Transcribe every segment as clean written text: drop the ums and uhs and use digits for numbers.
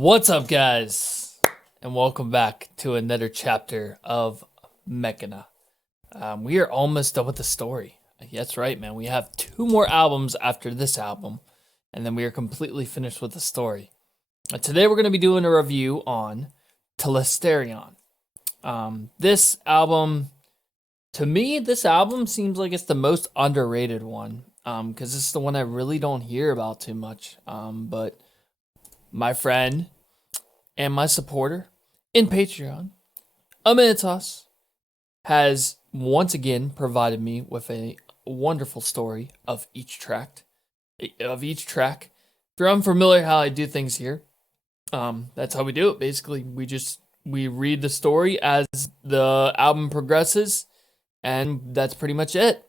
What's up, guys, and welcome back to another chapter of Mechina. We are almost done with the story. That's right, man. We have 2 more albums after this album, and then we are completely finished with the story. Today we're going to be doing a review on Telesterion. This album, to me, this album seems like it's the most underrated one, because it's the one I really don't hear about too much, but my friend and my supporter in Patreon, Amenitas, has once again provided me with a wonderful story of each track. If you're unfamiliar how I do things here, that's how we do it. Basically, we read the story as the album progresses, and that's pretty much it.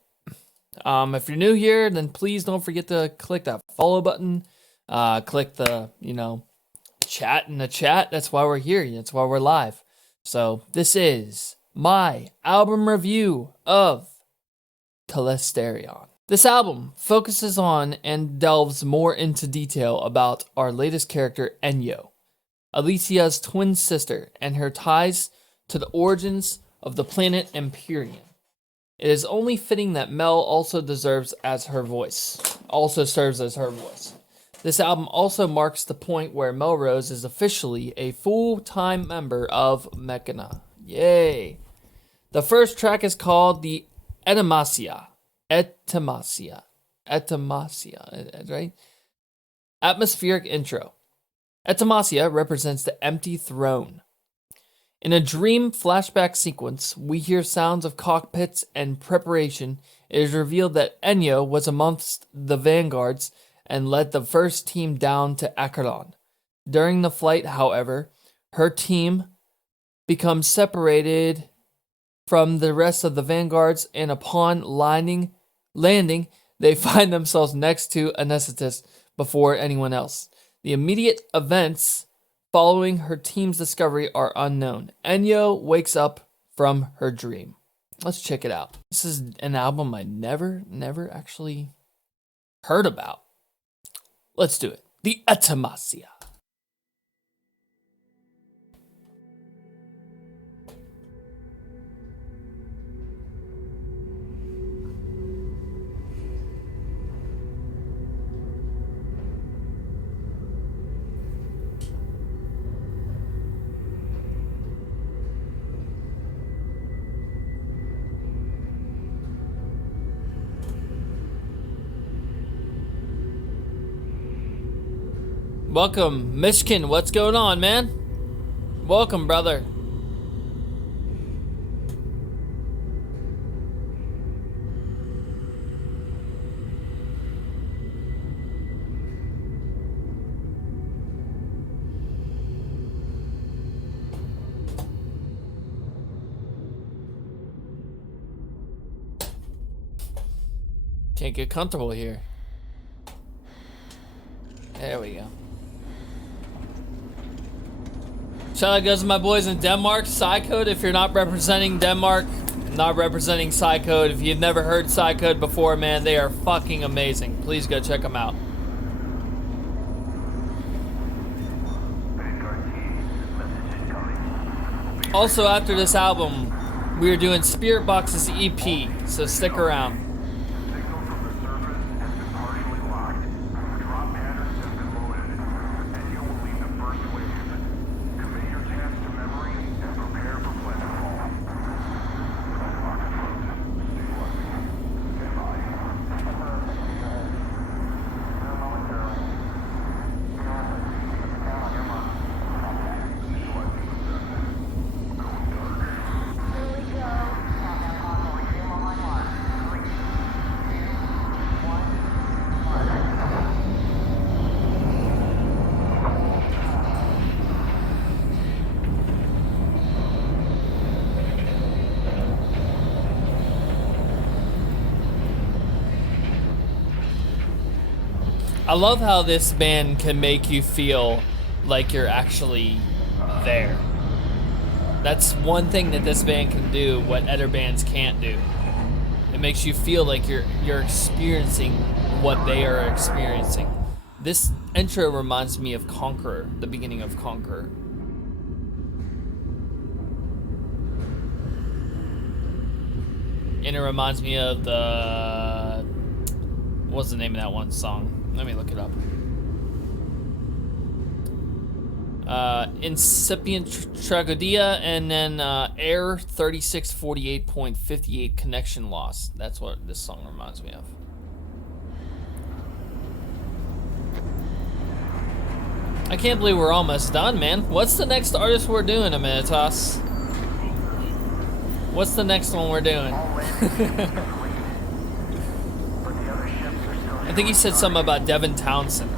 If you're new here, then please don't forget to click that follow button. Click the, chat in the chat. That's why we're here. That's why we're live. So this is my album review of Telesterion. This album focuses on and delves more into detail about our latest character, Enyo, Alicia's twin sister, and her ties to the origins of the planet Empyrean. It is only fitting that Mel also serves as her voice. This album also marks the point where Melrose is officially a full-time member of Mechina. Yay! The first track is called the Etemasia, right? Atmospheric intro. Etemasia represents the empty throne. In a dream flashback sequence, we hear sounds of cockpits and preparation. It is revealed that Enyo was amongst the vanguards and led the first team down to Acheron. During the flight, however, her team becomes separated from the rest of the vanguards, and upon landing, they find themselves next to Anesthetus before anyone else. The immediate events following her team's discovery are unknown. Enyo wakes up from her dream. Let's check it out. This is an album I never actually heard about. Let's do it. The Etemasia. Welcome, Mishkin. What's going on, man? Welcome, brother. Can't get comfortable here. There we go. Shout out goes to my boys in Denmark, Psycode. If you're not representing Denmark, not representing Psycode, if you've never heard Psycode before, man, they are fucking amazing. Please go check them out. Also, after this album, we are doing Spirit Box's EP, so stick around. I love how this band can make you feel like you're actually there. That's one thing that this band can do, what other bands can't do. It makes you feel like you're experiencing what they are experiencing. This intro reminds me of Conqueror, the beginning of Conqueror. And it reminds me of the... What's the name of that one song? Let me look it up. Incipient Tragedia, and then Air 3648.58 connection loss. That's what this song reminds me of. I can't believe we're almost done, man. What's the next artist we're doing, Amenitas? What's the next one we're doing? I think he said something about Devin Townsend.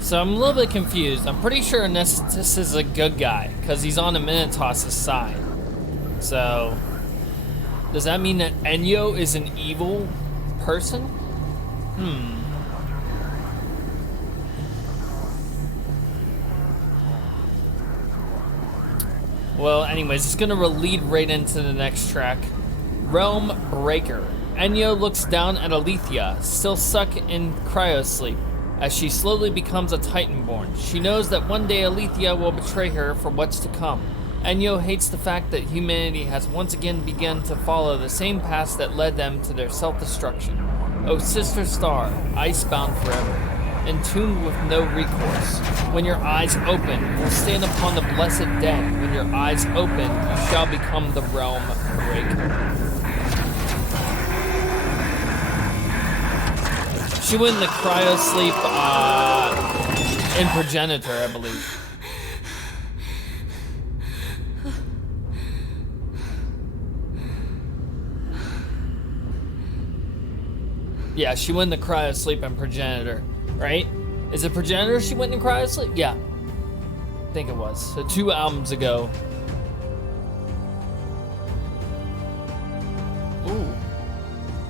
So I'm a little bit confused. I'm pretty sure Anesthesis is a good guy because he's on Amenitas' side. So does that mean that Enyo is an evil person? Well, anyways, it's gonna lead right into the next track. Realm Breaker. Enyo looks down at Alethea, still stuck in cryosleep, as she slowly becomes a Titanborn. She knows that one day Alethea will betray her for what's to come. Enyo hates the fact that humanity has once again begun to follow the same paths that led them to their self-destruction. O sister star, icebound forever, entombed with no recourse. When your eyes open, you will stand upon the blessed dead. When your eyes open, you shall become the Realm Breaker. She went in the cryosleep in Progenitor, I believe. Yeah, she went in the cryosleep in Progenitor, right? Is it Progenitor she went in cryosleep? Yeah, I think it was. So 2 albums ago. Ooh,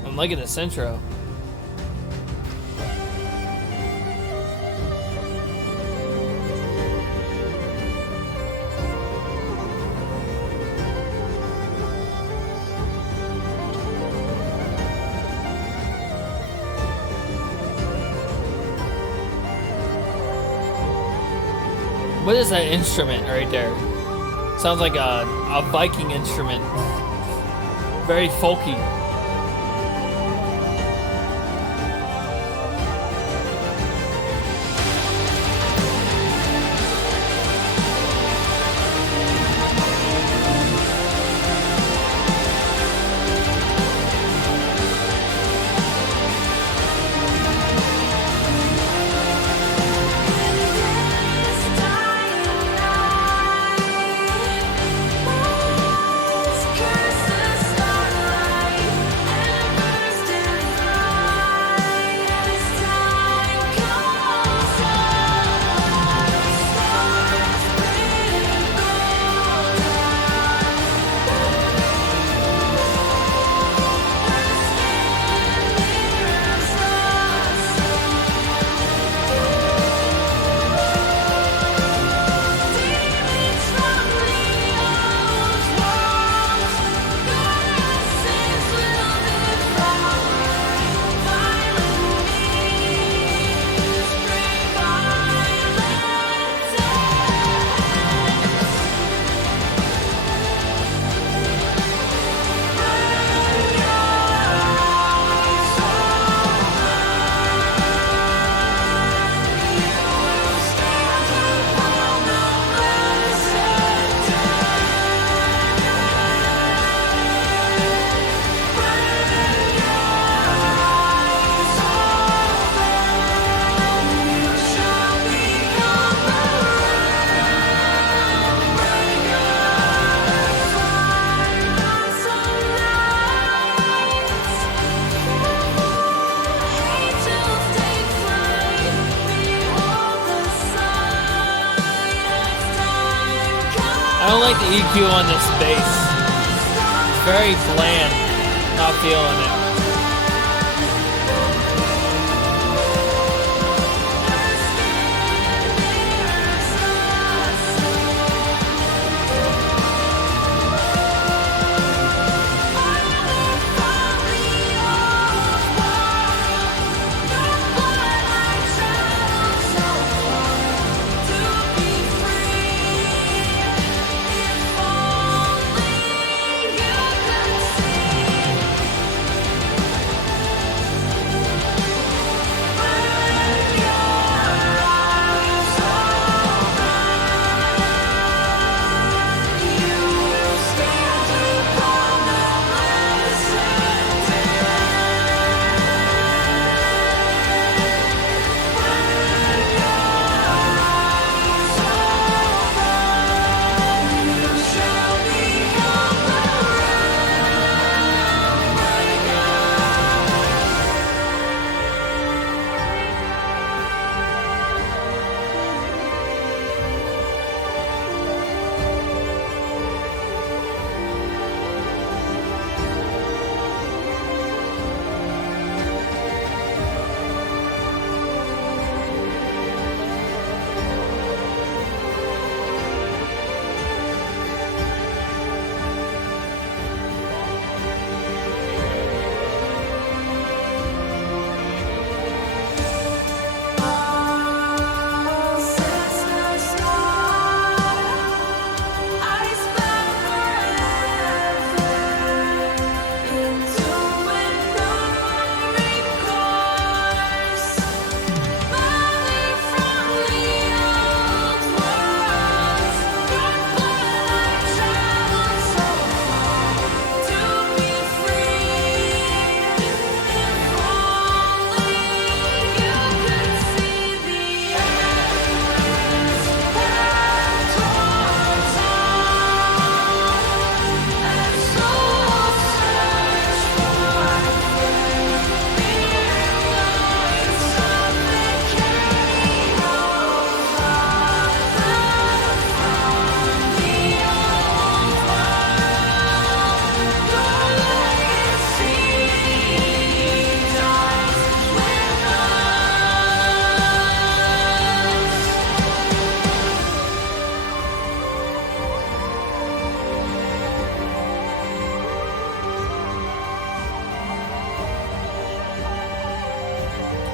I'm liking this intro. What is that instrument right there? Sounds like a Viking instrument. Very folky. don't like the EQ on this bass. It's very bland. Not feeling it.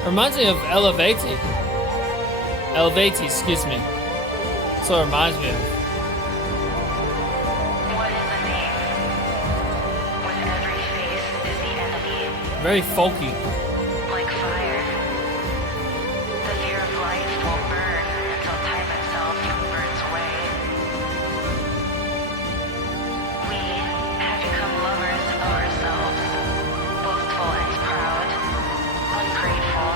Reminds me of Elevati. Excuse me. So it reminds me of. What is a name? With every face is the enemy. Very folky. Like fire. The fear of life won't burn until time itself burns away. We have become lovers of ourselves, boastful and proud, ungrateful.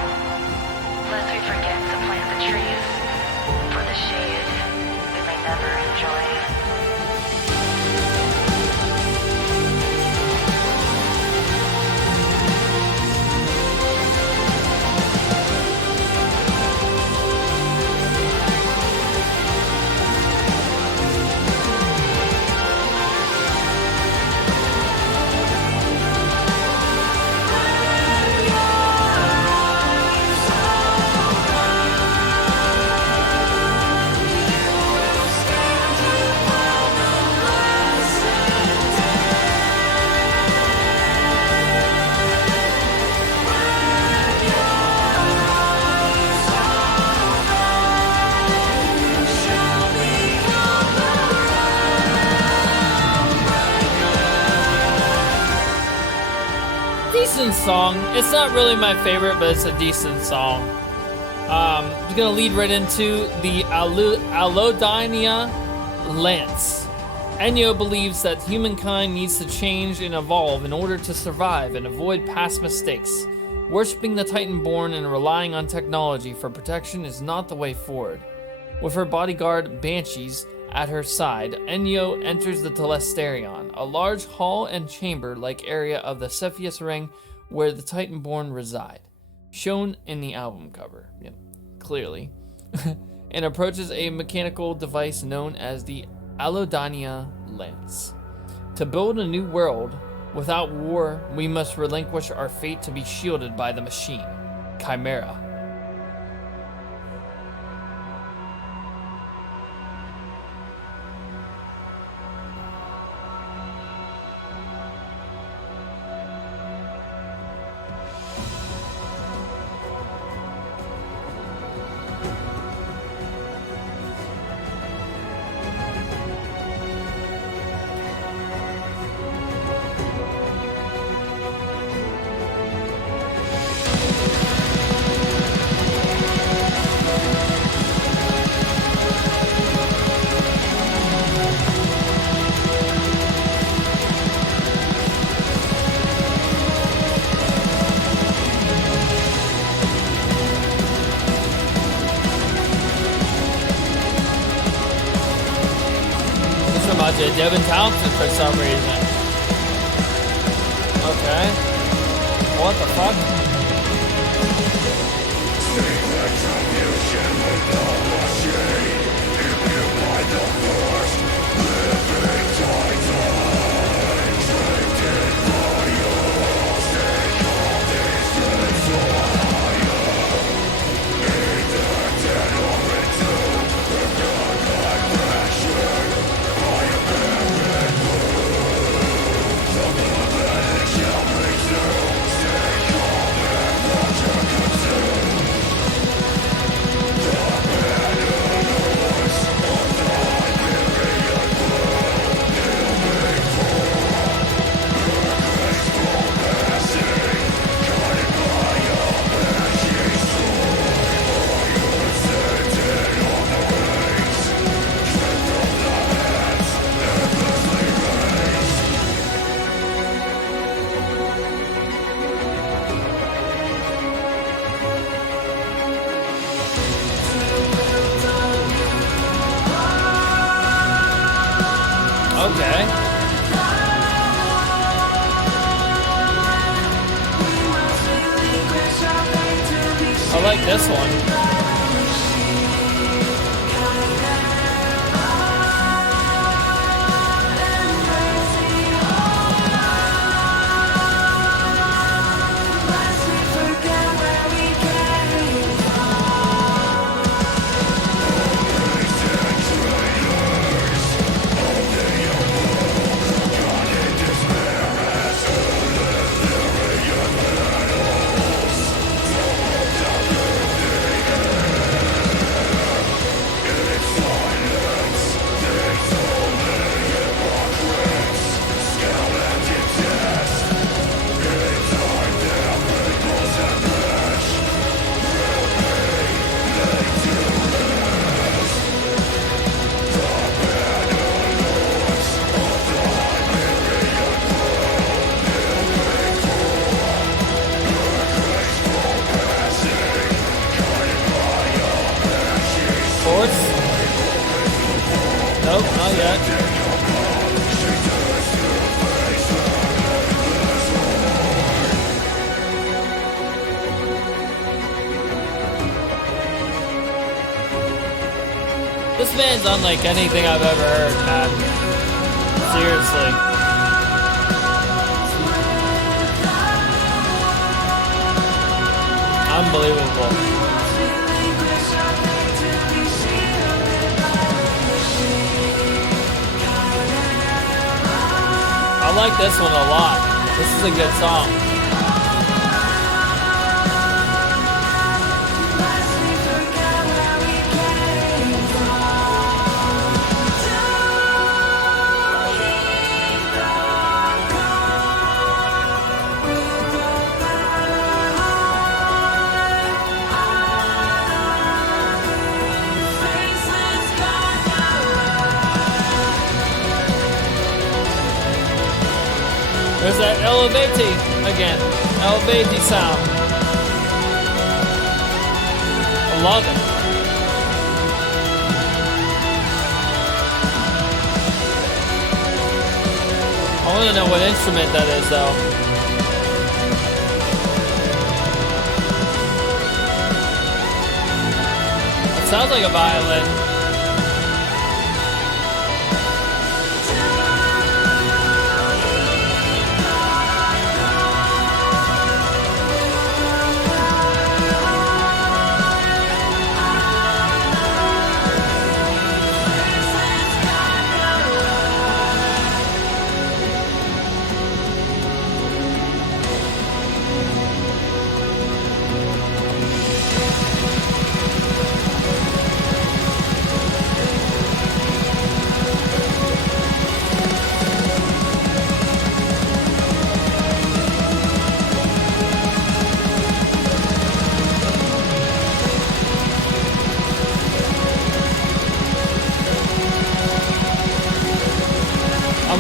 Lest we forget to plant the trees for the shade we may never enjoy. Decent song. It's not really my favorite, but it's a decent song. We're gonna lead right into the Allodynia Lance. Ennio believes that humankind needs to change and evolve in order to survive and avoid past mistakes. Worshipping the Titanborn and relying on technology for protection is not the way forward. With her bodyguard Banshees at her side, Ennio enters the Telesterion, a large hall and chamber-like area of the Cepheus Ring where the Titanborn reside, shown in the album cover. Yep, clearly. And approaches a mechanical device known as the Alodania Lance. To build a new world, without war, we must relinquish our fate to be shielded by the machine, Chimera. Devin Townsend for some reason. Okay. What the fuck? Okay. I like this one. Nope, not yet. This man's unlike anything I've ever heard, man. Seriously. Unbelievable. I like this one a lot. This is a good song. There's that elevati again. Elevati sound. I love it. I want to know what instrument that is, though. It sounds like a violin.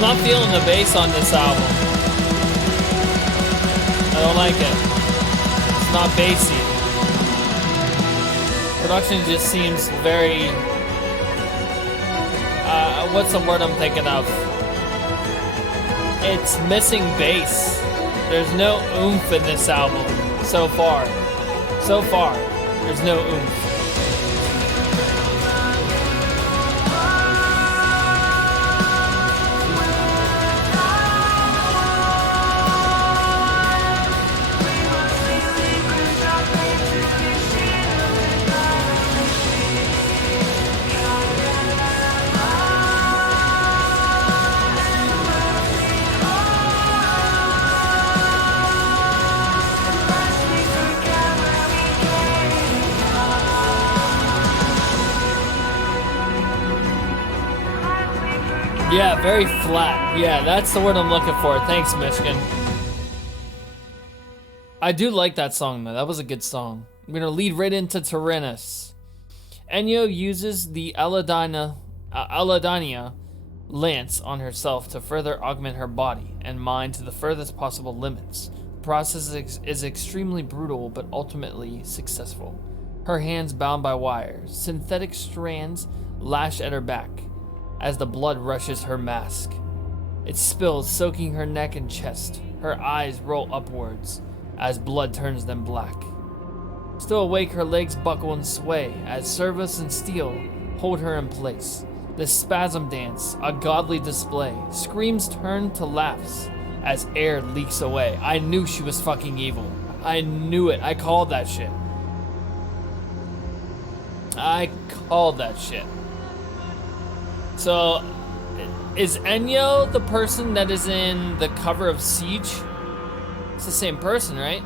I'm not feeling the bass on this album. I don't like it. It's not bassy. Production just seems very... what's the word I'm thinking of? It's missing bass. There's no oomph in this album so far. So far, there's no oomph. Yeah, very flat. Yeah, that's the word I'm looking for. Thanks, Michigan. I do like that song, though. That was a good song. I'm going to lead right into Tyrannus. Ennio uses the Aladania lance on herself to further augment her body and mind to the furthest possible limits. The process is extremely brutal, but ultimately successful. Her hands bound by wires. Synthetic strands lash at her back as the blood rushes her mask. It spills, soaking her neck and chest. Her eyes roll upwards as blood turns them black. Still awake, her legs buckle and sway as Servus and steel hold her in place. The spasm dance, a godly display. Screams turn to laughs as air leaks away. I knew she was fucking evil. I knew it. I called that shit. I called that shit. So, is Ennio the person that is in the cover of Siege? It's the same person, right?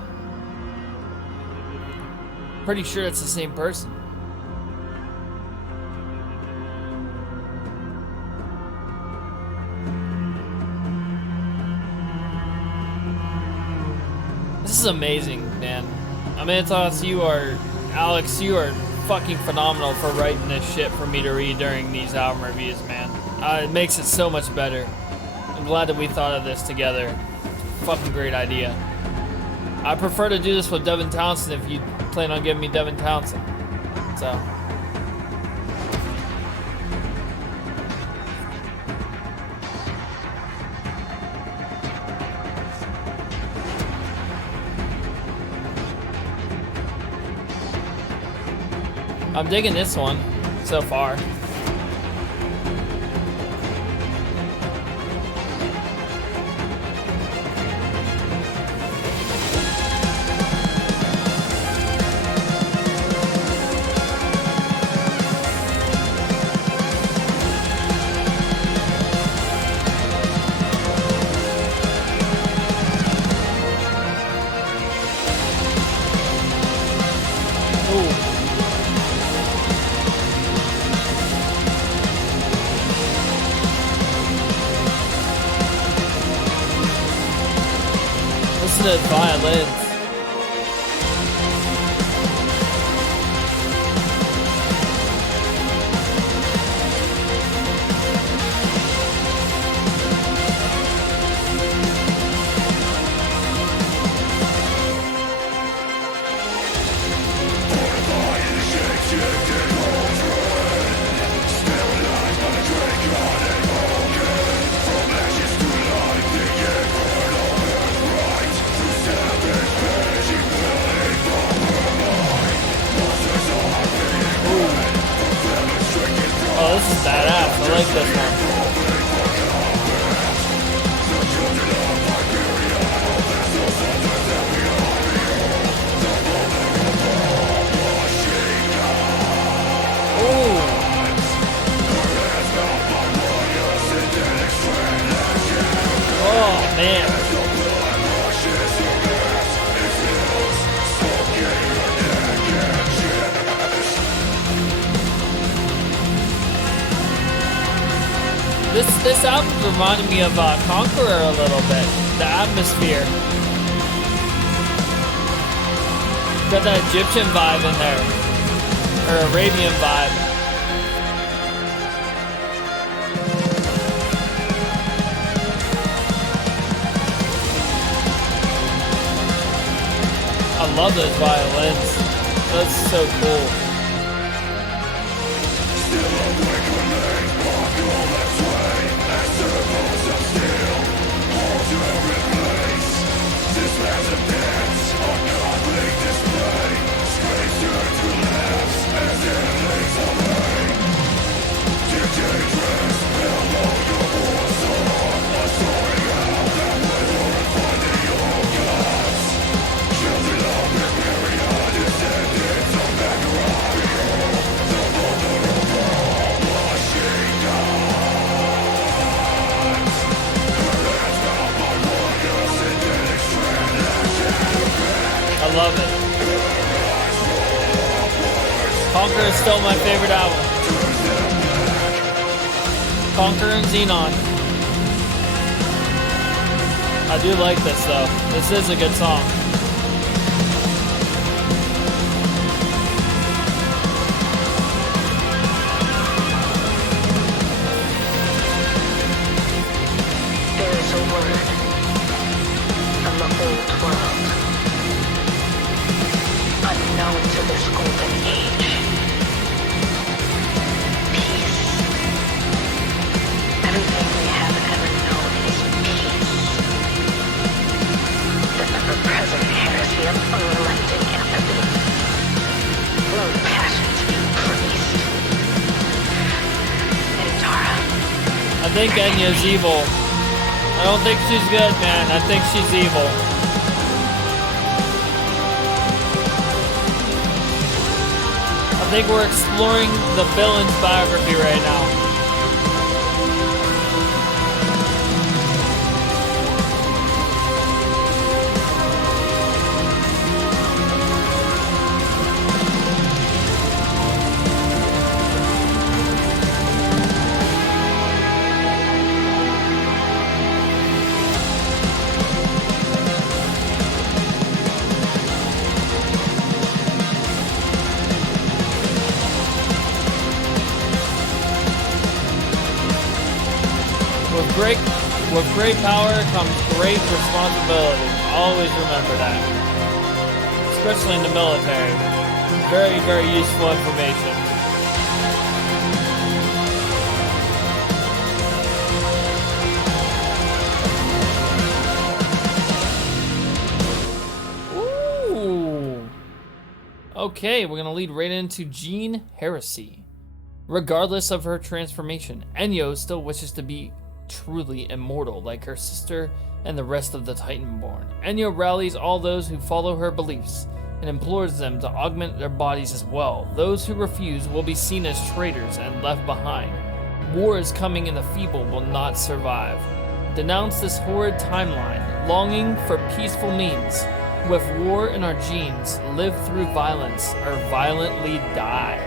Pretty sure it's the same person. This is amazing, man. Alex, you are fucking phenomenal for writing this shit for me to read during these album reviews, man. It makes it so much better. I'm glad that we thought of this together. Fucking great idea. I prefer to do this with Devin Townsend if you plan on giving me Devin Townsend. So. I'm digging this one so far. Listen to the violins. Oh, this is badass. I like this one. Ooh. Oh, man. This album reminded me of Conqueror a little bit. The atmosphere. Got that Egyptian vibe in there. Or Arabian vibe. love those violins. That's so cool. I love it. Conquer is still my favorite album. Conquer and Xenon. I do like this though. This is a good song. There is a word from the old world, unknown to this golden age. Peace. Everything we have ever known is peace. The ever-present heresy of unrelenting empathy. Low passion to be praised. Endara. I think Enya's evil. I don't think she's good, man. I think she's evil. I think we're exploring the villain's biography right now. With great power comes great responsibility. Always remember that. Especially in the military. Very, very useful information. Ooh. Okay, we're going to lead right into Jean Heresy. Regardless of her transformation, Enyo still wishes to be truly immortal like her sister and the rest of the Titanborn. Enyo rallies all those who follow her beliefs and implores them to augment their bodies as well. Those who refuse will be seen as traitors and left behind. War is coming and the feeble will not survive. Denounce this horrid timeline, longing for peaceful means. With war in our genes, live through violence or violently die.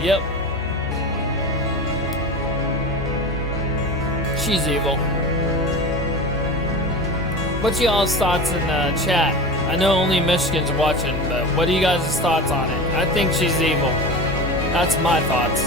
Yep. She's evil. What's y'all's thoughts in the chat? I know only Michigan's watching, but what are you guys' thoughts on it? I think she's evil. That's my thoughts.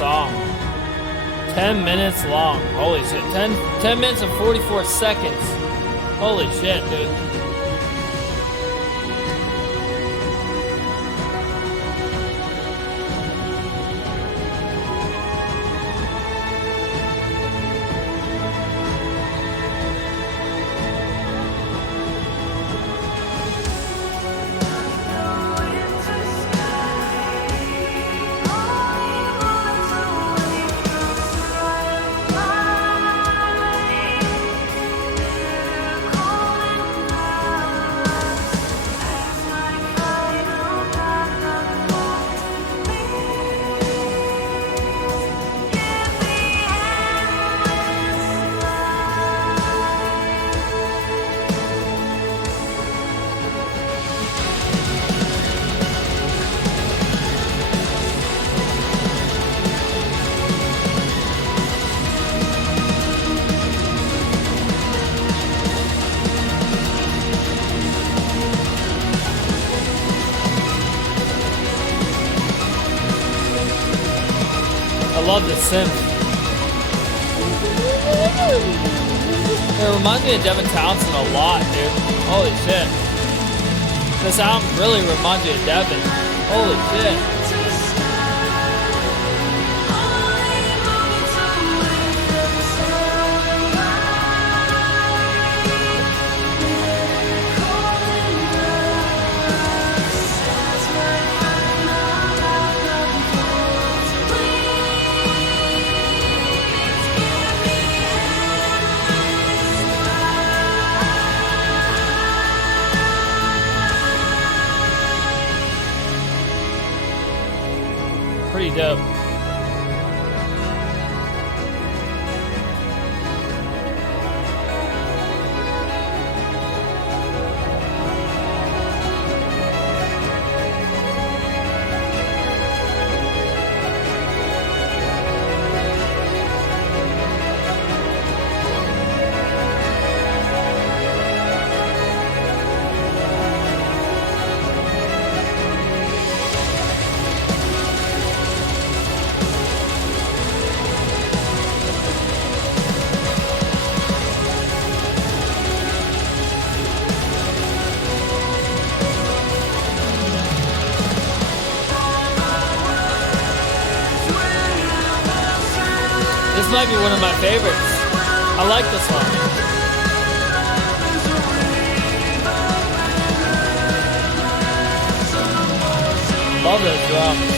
song. 10 minutes long. Holy shit. 10 minutes and 44 seconds. Holy shit, dude. I love the synth. It reminds me of Devin Townsend a lot, dude. Holy shit. This album really reminds me of Devin. Holy shit. Pretty dope. This might be one of my favorites. I like this one. Love those drums.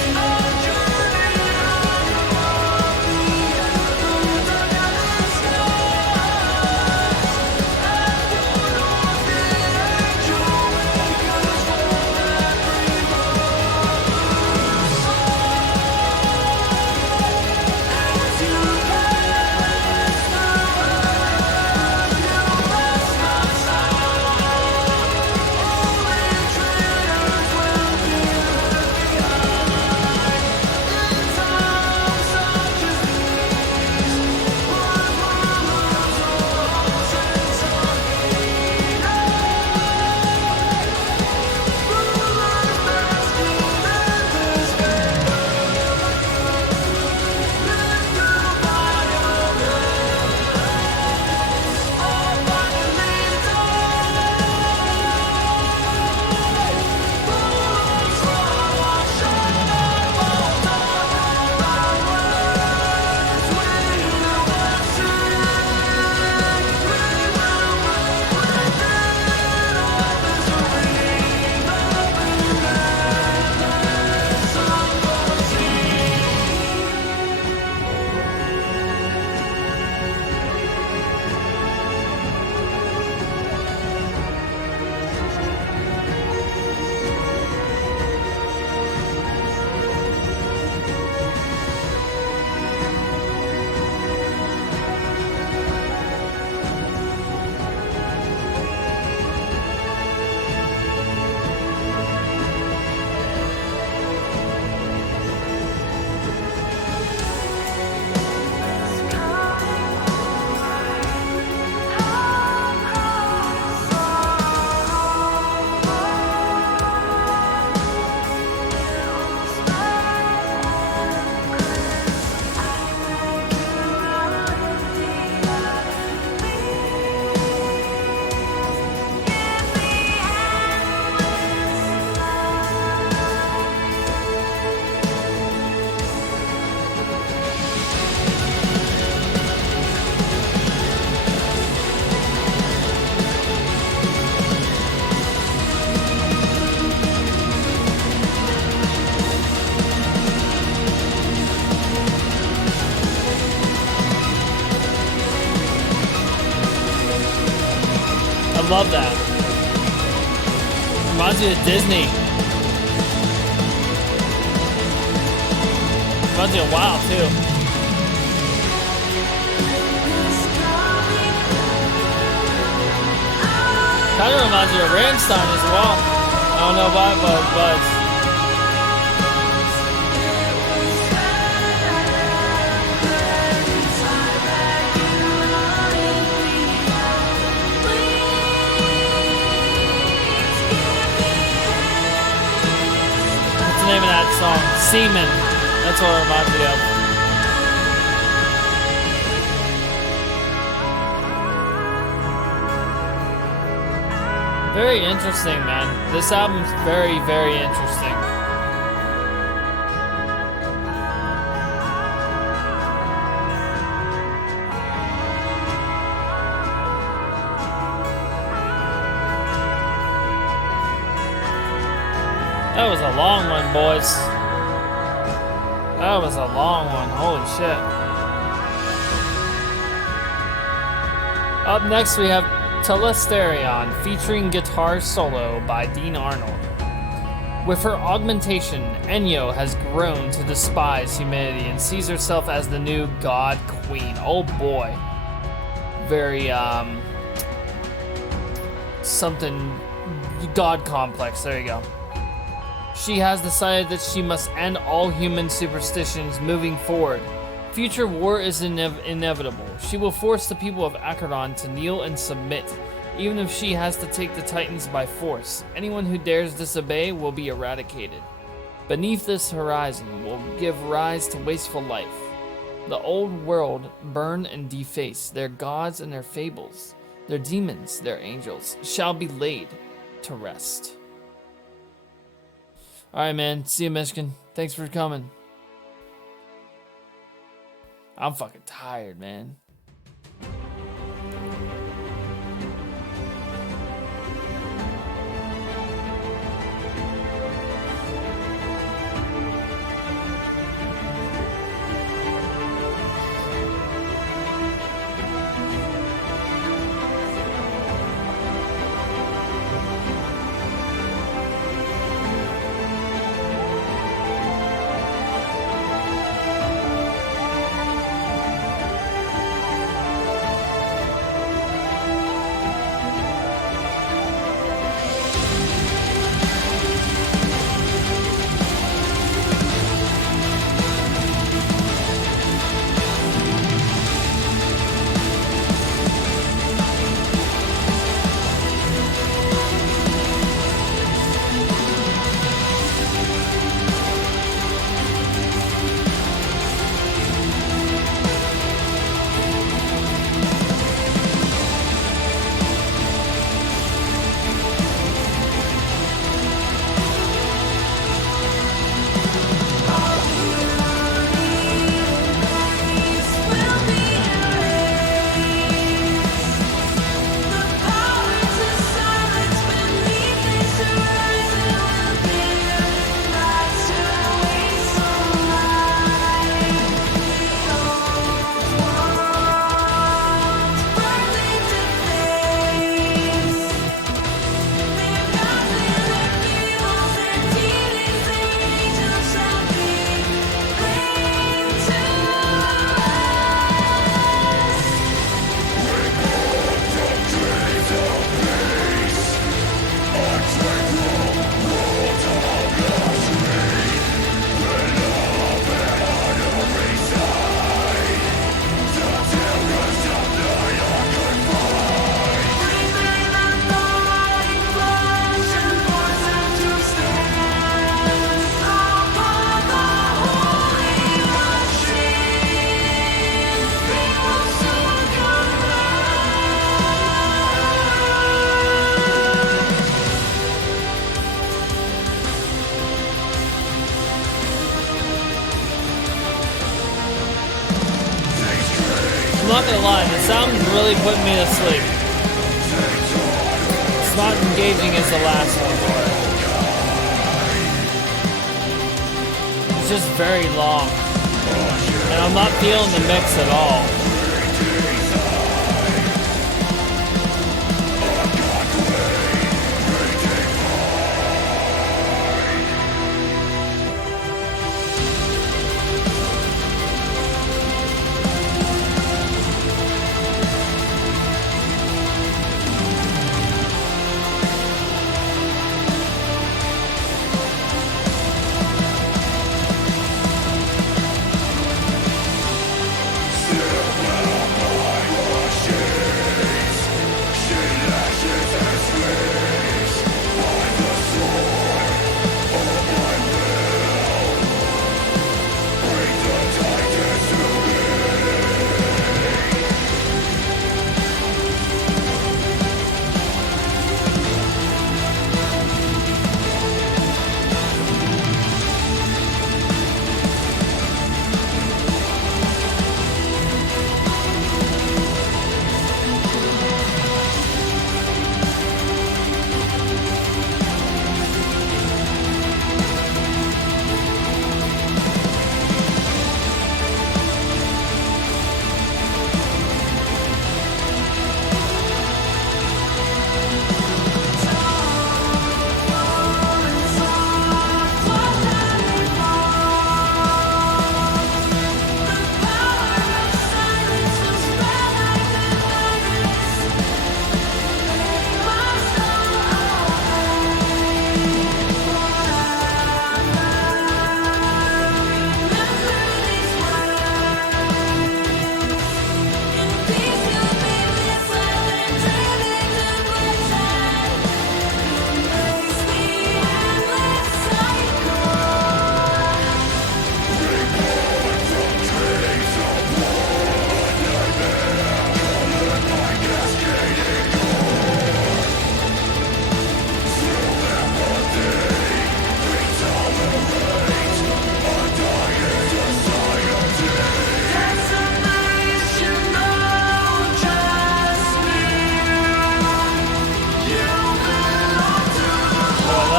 I love that. Reminds me of Disney. Reminds me of WoW too. Kind of reminds me of Ramstein as well. I don't know why, but what's the name of that song? Seaman. That's what it reminds me of. Very interesting, man. This album's very, very interesting. That was a long one, boys. That was a long one. Holy shit. Up next, we have Telesterion, featuring guitar solo by Dean Arnold. With her augmentation, Enyo has grown to despise humanity and sees herself as the new God Queen. Oh boy. Very, something God complex. There you go. She has decided that she must end all human superstitions moving forward. Future war is inevitable. She will force the people of Acheron to kneel and submit, even if she has to take the Titans by force. Anyone who dares disobey will be eradicated. Beneath this horizon will give rise to wasteful life. The old world burn and deface. Their gods and their fables, their demons, their angels, shall be laid to rest. Alright, man. See you, Michigan. Thanks for coming. I'm fucking tired, man. I'm not gonna lie, the sound's really putting me to sleep. It's not engaging as the last one was. It's just very long. And I'm not feeling the mix at all.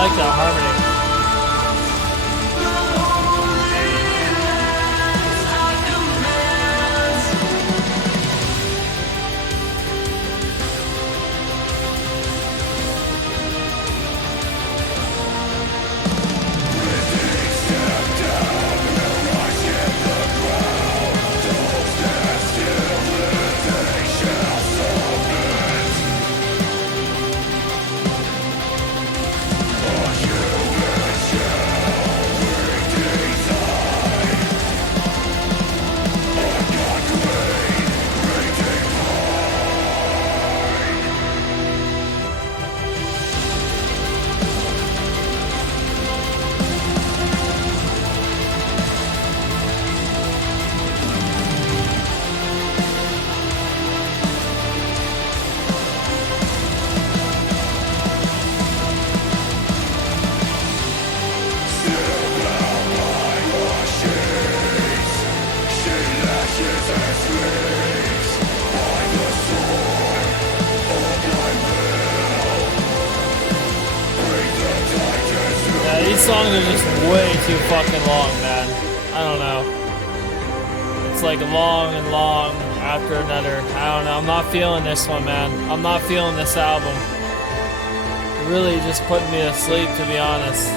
like that harmony. These songs are just way too fucking long, man. I don't know. It's like long and long after another. I don't know. I'm not feeling this one, man. I'm not feeling this album. It really just put me to sleep, to be honest.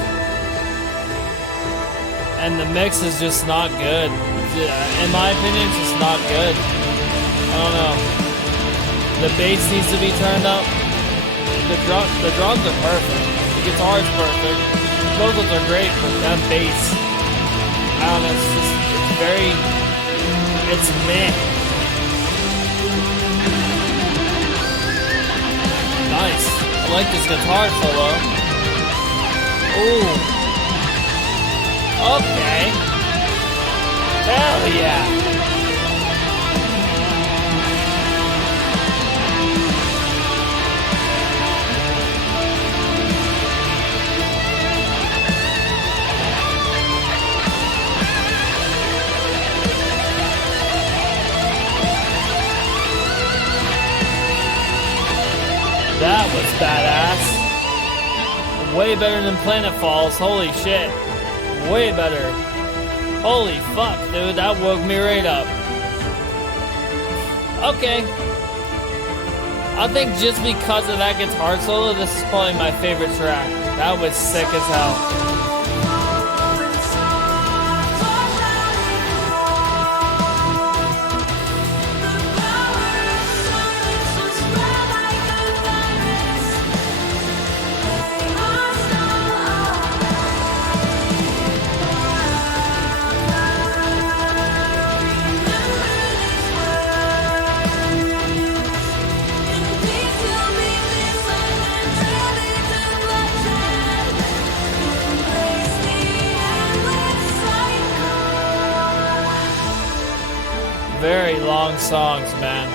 And the mix is just not good. In my opinion, it's just not good. I don't know. The bass needs to be turned up. The drums are perfect. The guitar's perfect. Vocals are great, but that bass, I don't know, it's meh. Nice. I like this guitar solo. Ooh. Okay. Hell yeah. That was badass. Way better than Planet Falls. Holy shit. Way better. Holy fuck, dude. That woke me right up. Okay. I think just because of that guitar solo, this is probably my favorite track. That was sick as hell. Very long songs, man.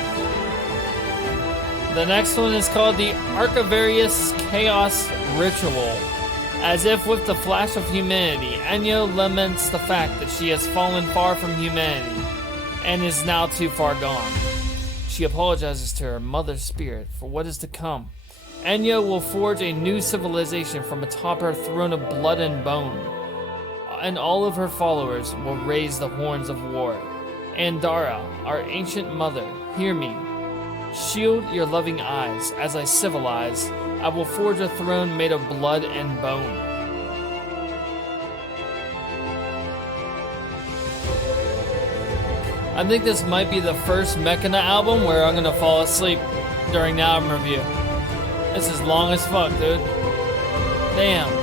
The next one is called the Archivarius Chaos Ritual. As if with the flash of humanity, Enya laments the fact that she has fallen far from humanity and is now too far gone. She apologizes to her mother's spirit for what is to come. Enya will forge a new civilization from atop her throne of blood and bone, and all of her followers will raise the horns of war. Andara, our ancient mother, hear me. Shield your loving eyes. As I civilize, I will forge a throne made of blood and bone. I think this might be the first Mechina album where I'm gonna fall asleep during the album review. This is long as fuck, dude. Damn.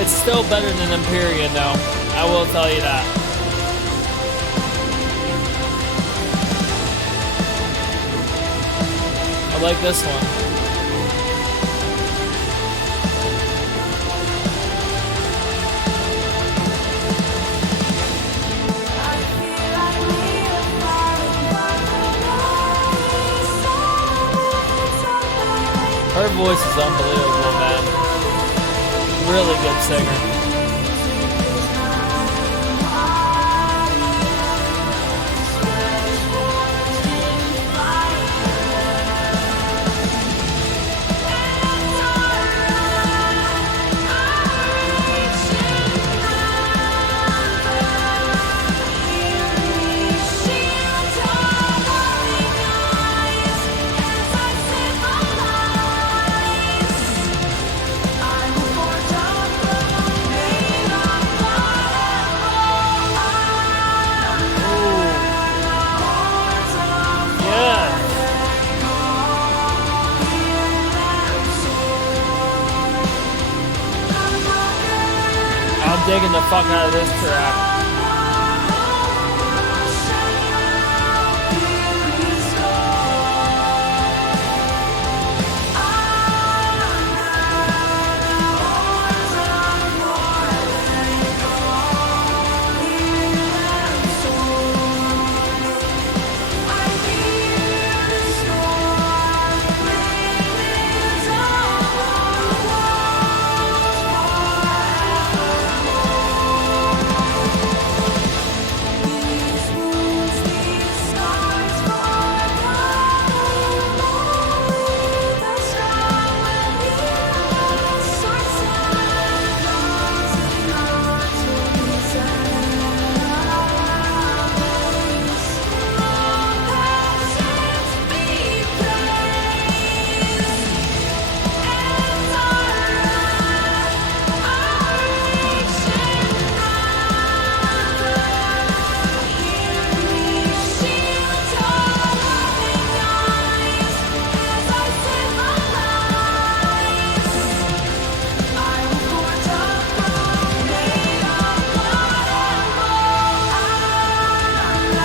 It's still better than Empyrean, though. I will tell you that. I like this one. Her voice is unbelievable, man. really good singer. I'm digging the fuck out of this track.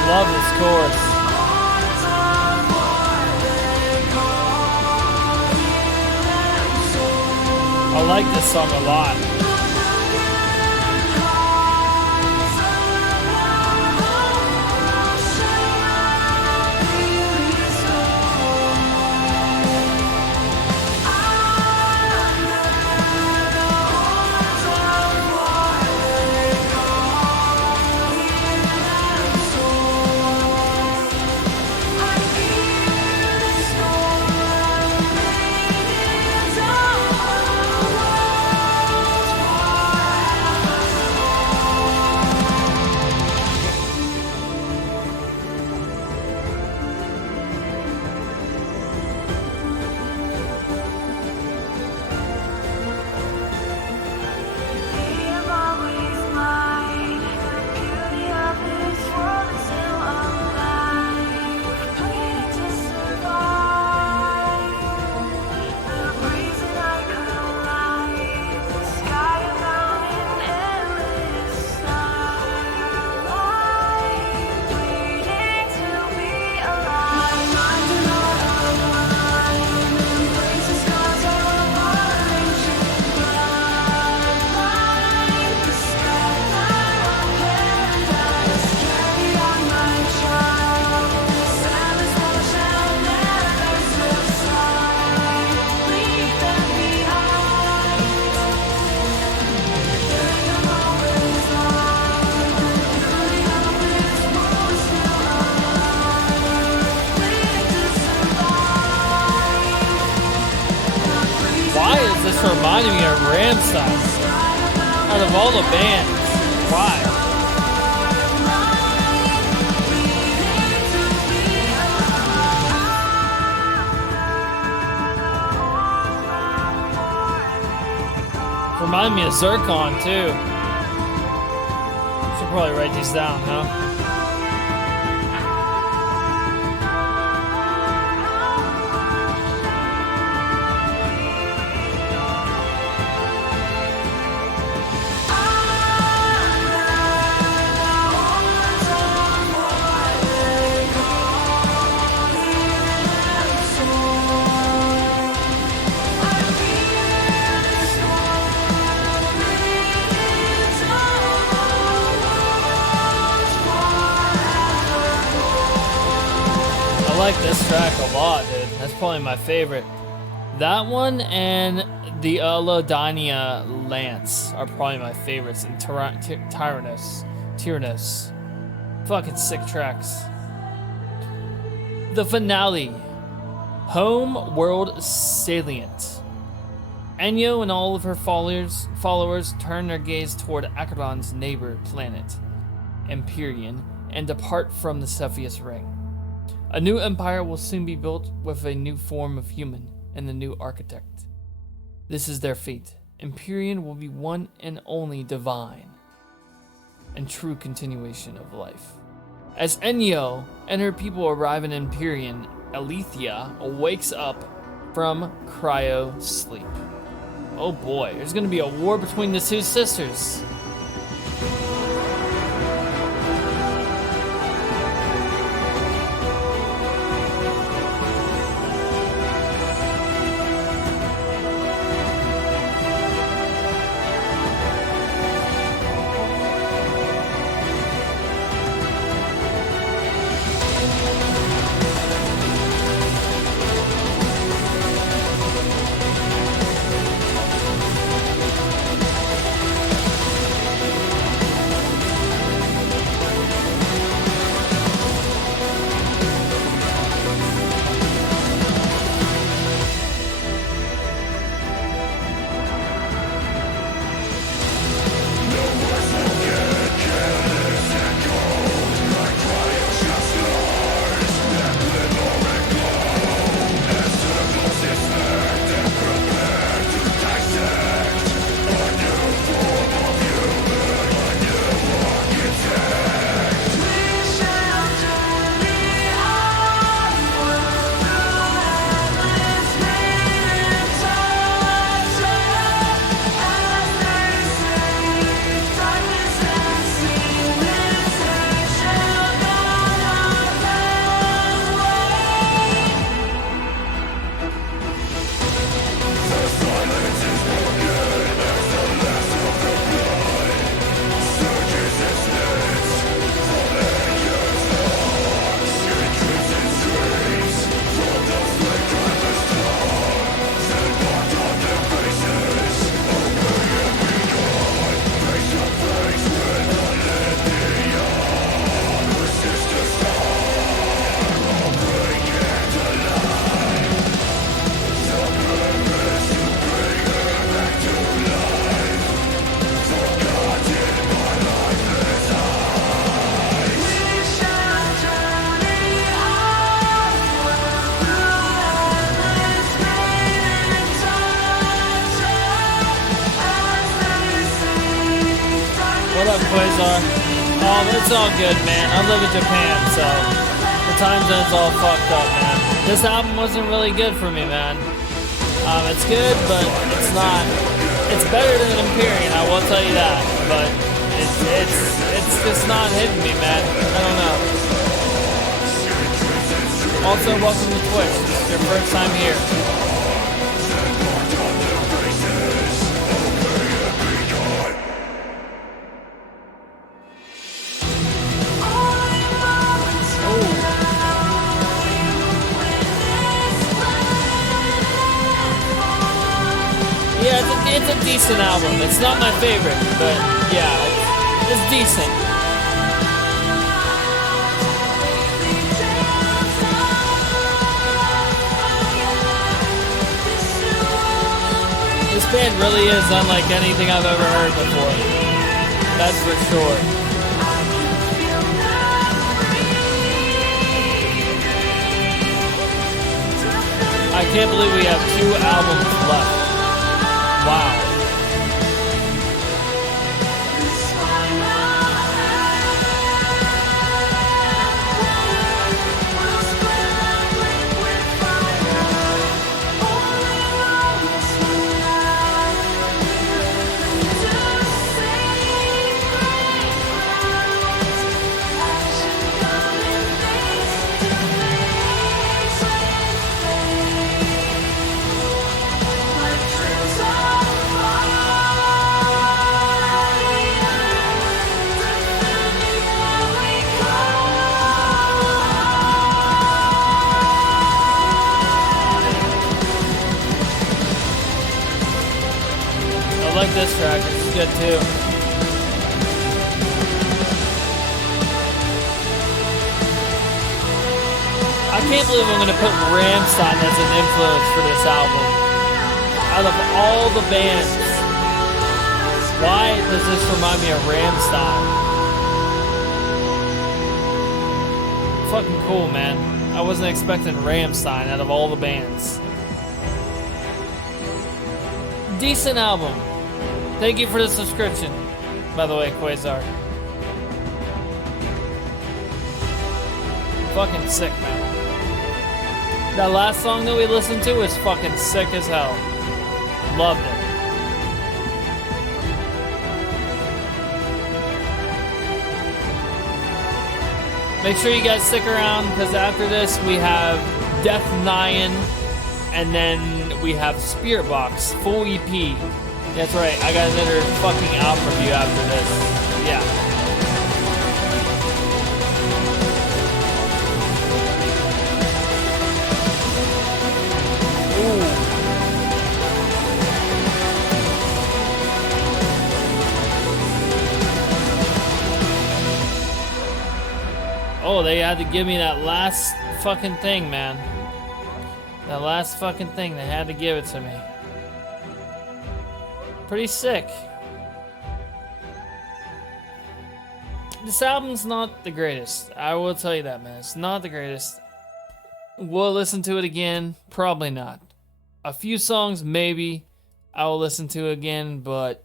Love this chorus. I like this song a lot. Reminding me of Ramstein. Out of all the bands, why? Remind me of Zircon too. Should probably write these down, huh? I like this track a lot, dude. That's probably my favorite. That one and The Elodania Lance are probably my favorites, and Tyrannus. Fucking sick tracks. The finale. Home World Salient. Enyo and all of her followers turn their gaze toward Acheron's neighbor planet, Empyrean, and depart from the Cepheus Ring. A new empire will soon be built with a new form of human and the new architect. This is their fate. Empyrean will be one and only divine and true continuation of life. As Enyo and her people arrive in Empyrean, Alethea wakes up from cryo sleep. Oh boy, there's gonna be a war between the two sisters. What up, Quasar? Oh, it's all good, man. I live in Japan, so the time zone's all fucked up, man. This album wasn't really good for me, man. It's good, but it's not. It's better than Empyrean, I will tell you that. But it's just not hitting me, man. I don't know. Also, welcome to Twitch. This is your first time here. Yeah, it's a decent album. It's not my favorite, but yeah, it's decent. This band really is unlike anything I've ever heard before. That's for sure. I can't believe we have 2 albums left. Wow. like this track. This is good too. I can't believe I'm gonna put Rammstein as an influence for this album. Out of all the bands, why does this remind me of Rammstein? Fucking cool, man. I wasn't expecting Rammstein out of all the bands. Decent album. Thank you for the subscription, by the way, Quasar. Fucking sick, man. That last song that we listened to is fucking sick as hell. Loved it. Make sure you guys stick around, because after this we have Death Nyan, and then we have Spirit Box, full EP. That's right, I got another fucking album review after this. Yeah. Oh, they had to give me that last fucking thing, man. That last fucking thing, they had to give it to me. Pretty sick. This album's not the greatest. I will tell you that, man. It's not the greatest. Will I listen to it again? Probably not. A few songs, maybe, I will listen to again, but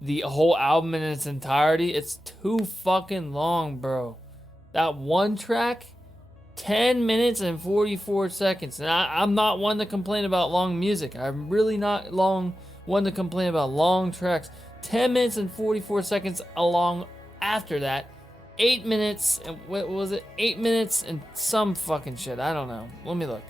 the whole album in its entirety, it's too fucking long, bro. That one track, 10 minutes and 44 seconds. And I'm not one to complain about long music. I'm really not one to complain about long tracks. 10 minutes and 44 seconds along after that. 8 minutes, and what was it? 8 minutes and some fucking shit. I don't know. Let me look.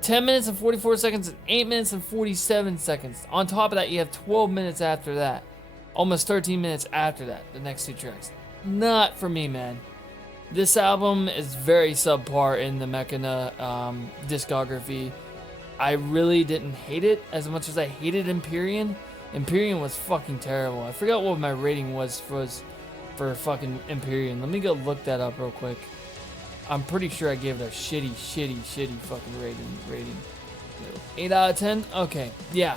10 minutes and 44 seconds and 8 minutes and 47 seconds. On top of that, you have 12 minutes after that. Almost 13 minutes after that, the next two tracks. Not for me, man. This album is very subpar in the Mechina discography. I really didn't hate it as much as I hated Empyrean. Empyrean was fucking terrible. I forgot what my rating was for fucking Empyrean. Let me go look that up real quick. I'm pretty sure I gave it a shitty fucking rating. 8 out of 10? Okay, yeah.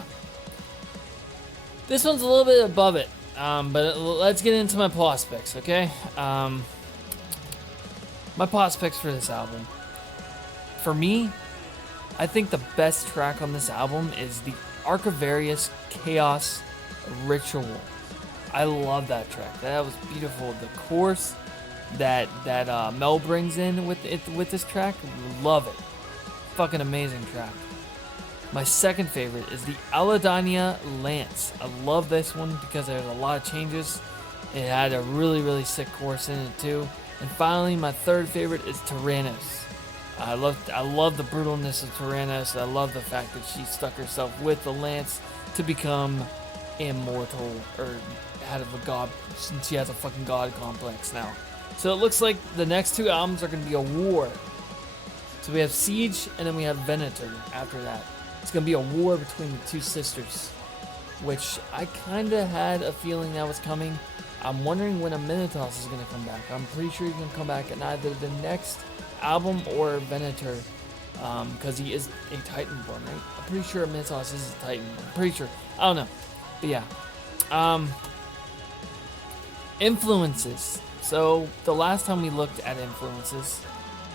This one's a little bit above it, but let's get into my prospects, okay? My prospects for this album. For me, I think the best track on this album is the Archivarius Chaos Ritual. I love that track. That was beautiful. The chorus that Mel brings in with this track, love it. Fucking amazing track. My second favorite is the Aladania Lance. I love this one because there's a lot of changes. It had a really sick chorus in it too. And finally, my third favorite is Tyrannos. I love the brutalness of Tyrannos. I love the fact that she stuck herself with the Lance to become immortal, or out of a god, since she has a fucking god complex now. So it looks like the next two albums are going to be a war. So we have Siege, and then we have Venator after that. It's going to be a war between the two sisters, which I kind of had a feeling that was coming. I'm wondering when a Minotaur is going to come back. I'm pretty sure he's going to come back in either the next album or Venator, because he is a Titanborn, right? I'm pretty sure Minotaur is a Titanborn. I'm pretty sure. I don't know. But yeah. Influences. So the last time we looked at influences,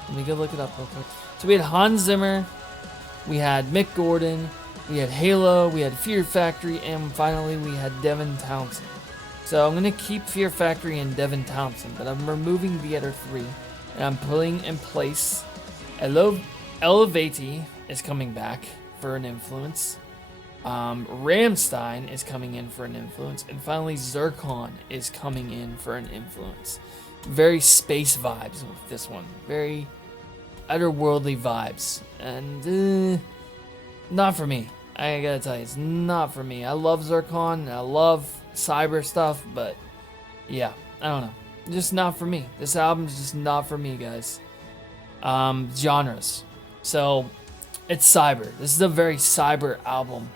let me go look it up real quick. So we had Hans Zimmer, we had Mick Gordon, we had Halo, we had Fear Factory, and finally we had Devin Townsend. So I'm going to keep Fear Factory and Devin Townsend, but I'm removing the other three, and I'm putting in place Elevati is coming back for an influence. Rammstein is coming in for an influence, and finally Zircon is coming in for an influence. Very space vibes with this one, very otherworldly vibes, and not for me. I gotta tell you, it's not for me. I love Zircon, I love cyber stuff, but yeah, I don't know, just not for me. This album's just not for me, guys. Genres. So It's cyber. This is a very cyber album.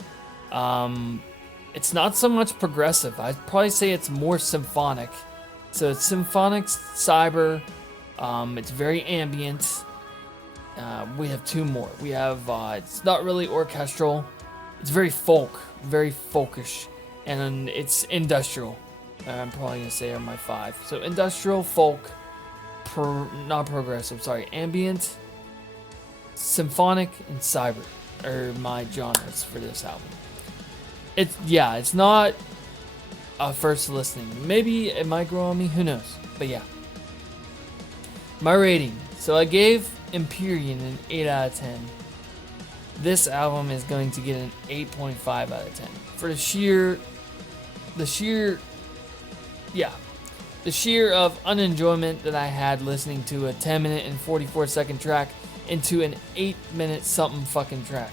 It's not so much progressive. I'd probably say it's more symphonic. So it's symphonic, cyber. It's very ambient. We have two more. We have, it's not really orchestral. It's very folk, very folkish. And then it's industrial. I'm probably going to say are my 5. So industrial, folk, not progressive, sorry. Ambient, symphonic, and cyber are my genres for this album. It's not a first listening. Maybe it might grow on me, who knows. But yeah. My rating. So I gave Empyrean an 8 out of 10. This album is going to get an 8.5 out of 10. For the sheer of unenjoyment that I had listening to a 10-minute and 44-second track into an 8-minute something fucking track.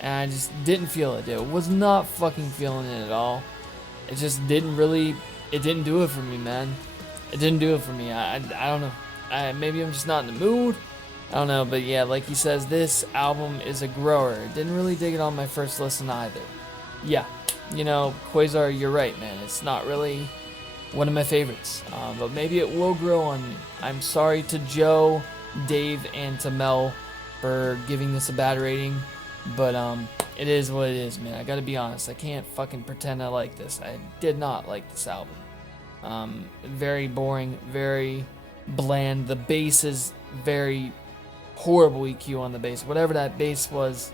And I just didn't feel it, dude. Was not fucking feeling it at all. It just didn't do it for me, man. It didn't do it for me. I don't know. Maybe I'm just not in the mood. I don't know, but yeah, like he says, this album is a grower. Didn't really dig it on my first listen either. Yeah, you know, Quasar, you're right, man. It's not really one of my favorites, but maybe it will grow on me. I'm sorry to Joe, Dave, and to Mel for giving this a bad rating, but it is what it is, man. I gotta be honest. I can't fucking pretend I like this. I did not like this album. Very boring, very bland. The bass is very horrible EQ on the bass. Whatever that bass was,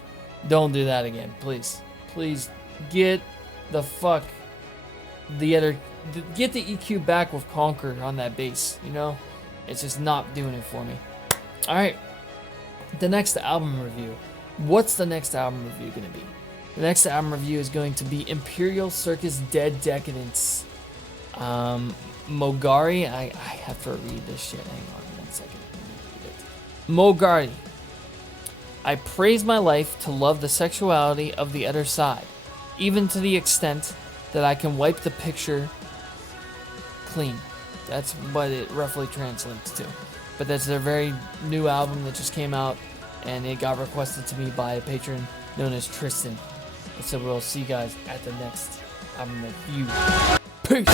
don't do that again, please. Please get the EQ back with Conquer on that bass, you know? It's just not doing it for me. Alright, the next album review. What's the next album review going to be? The next album review is going to be Imperial Circus Dead Decadence. Mogari, I have to read this shit. Hang on 1 second. Mogari. I praise my life to love the sexuality of the other side, even to the extent that I can wipe the picture clean. That's what it roughly translates to. But that's their very new album that just came out, and it got requested to me by a patron known as Tristan. And so we'll see you guys at the next album review. Peace!